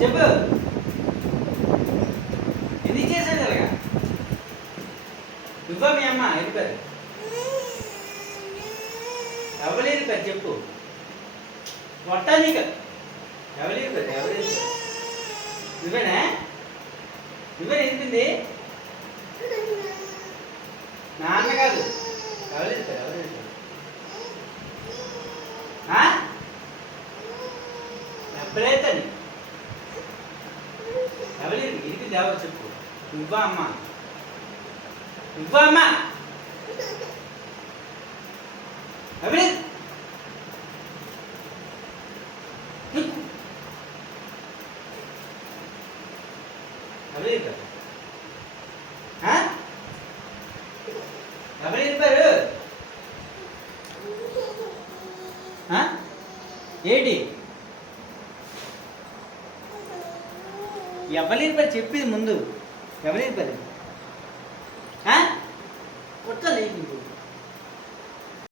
చెప్పు. ఎందుకు చేశాను ఇలాగా? నువ్వా మీ అమ్మ వెళ్ళిపోయారు? ఎవరు వెళ్ళిపోయారు చెప్పు. కొట్టా నీకు ఎవరు వెళ్ళిపోయారు? ఎవరు వెళ్ళిపోయారు? నువ్వేనా? నువ్వే వెళ్ళింది? నాన్న కాదు. ఎవరు వెళ్ళిపోయారు? ఎవరు వెళ్ళిపోయారు? ఎప్పుడైతే ఎవరు ఇరికింది? ఎవరు చెప్పు. నువ్వా అమ్మ? నువ్వా అమ్మ? ఎవరి ఎవరు వెళ్ళిపోయారు? ఏంటి ఎవరు వెళ్ళిపోయారు చెప్పింది ముందు. ఎవరు వెళ్ళిపోయారు? కొట్టాలి నీకు.